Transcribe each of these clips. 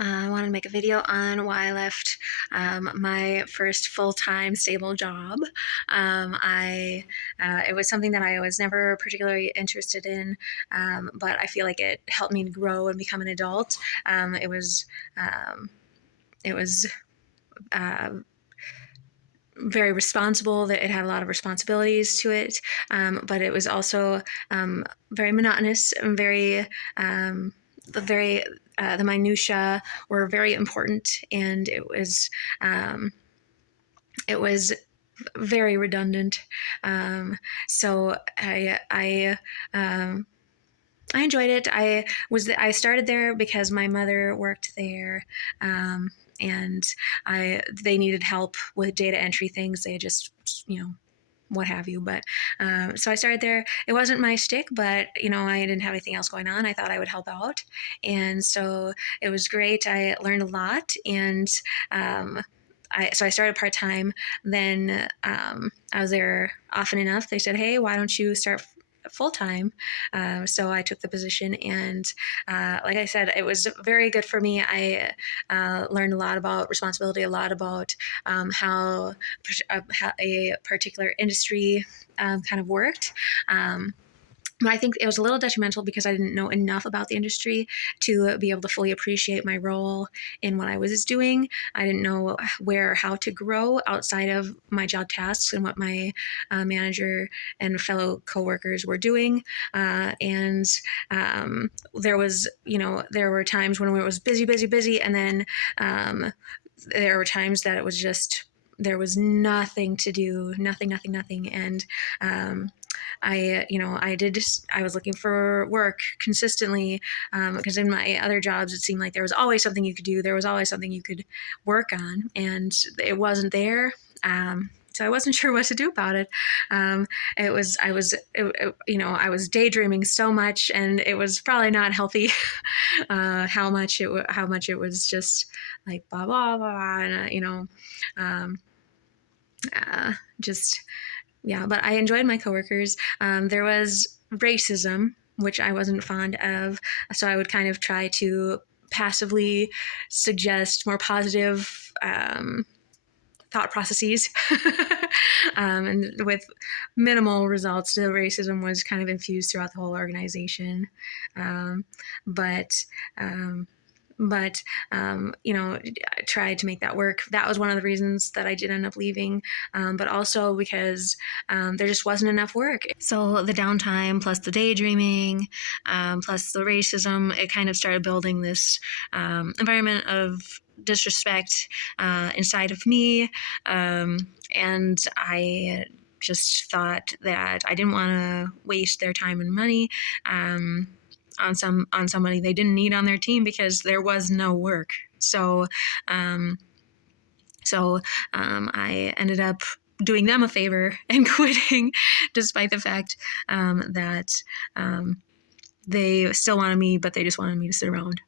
I wanted to make a video on why I left my first full-time stable job. It was something that I was never particularly interested in, but I feel like it helped me to grow and become an adult. Um, it was uh, very responsible. That it had a lot of responsibilities to it, but it was also very monotonous and um, very the minutia were very important, and um, it was very redundant. Um, so um, I enjoyed it. I started there because my mother worked there, um, and I they needed help with data entry things. They had just what have you. But so I started there. It wasn't my shtick, but I didn't have anything else going on. I thought I would help out, and so it was great. I learned a lot, and um, I started part time. Then I was there often enough. They said, "Hey, why don't you start full time?" So I took the position, and like I said, it was very good for me. I learned a lot about responsibility, a lot about how a particular industry kind of worked. But I think it was a little detrimental because I didn't know enough about the industry to be able to fully appreciate my role in what I was doing. I didn't know where or how to grow outside of my job tasks and what my manager and fellow coworkers were doing. And there was, there were times when it was busy, busy, busy, and then there were times that it was just there was nothing to do, nothing, and I was looking for work consistently because in my other jobs, it seemed like there was always something you could do. There was always something you could work on, and it wasn't there. So I wasn't sure what to do about it. It was I was I was daydreaming so much, and it was probably not healthy. How much it was just like blah blah blah, and um, just yeah. But I enjoyed my coworkers. There was racism, which I wasn't fond of, so I would kind of try to passively suggest more positive thought processes. And with minimal results, the racism was kind of infused throughout the whole organization. Um, but um, I tried to make that work. That was one of the reasons that I did end up leaving, but also because there just wasn't enough work. So the downtime plus the daydreaming plus the racism, it kind of started building this environment of disrespect inside of me, and I just thought that I didn't want to waste their time and money on somebody they didn't need on their team because there was no work. So um, I ended up doing them a favor and quitting, despite the fact that they still wanted me, but they just wanted me to sit around.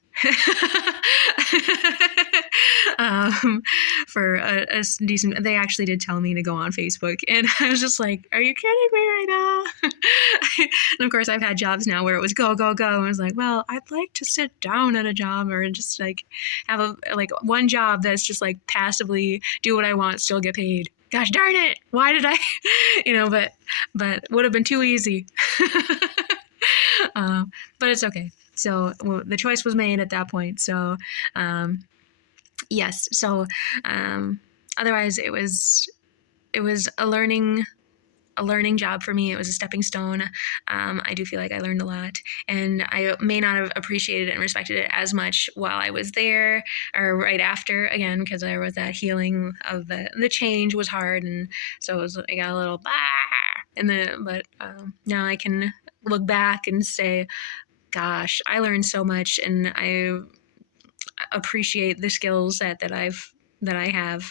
um, for a decent, they actually did tell me to go on Facebook, and I was just like, are you kidding me right now? And of course I've had jobs now where it was go, go, go, and I was like, well, I'd like to sit down at a job or just like have one job that's just like passively do what I want, still get paid. Gosh darn it, why did I but would have been too easy. But it's okay. So the choice was made at that point. So yes. So otherwise, it was a learning job for me. It was a stepping stone. I do feel like I learned a lot, and I may not have appreciated it and respected it as much while I was there or right after. Again, because there was that healing of the change was hard, and so I got a little but now I can look back and say, gosh, I learned so much, and I appreciate the skills that I have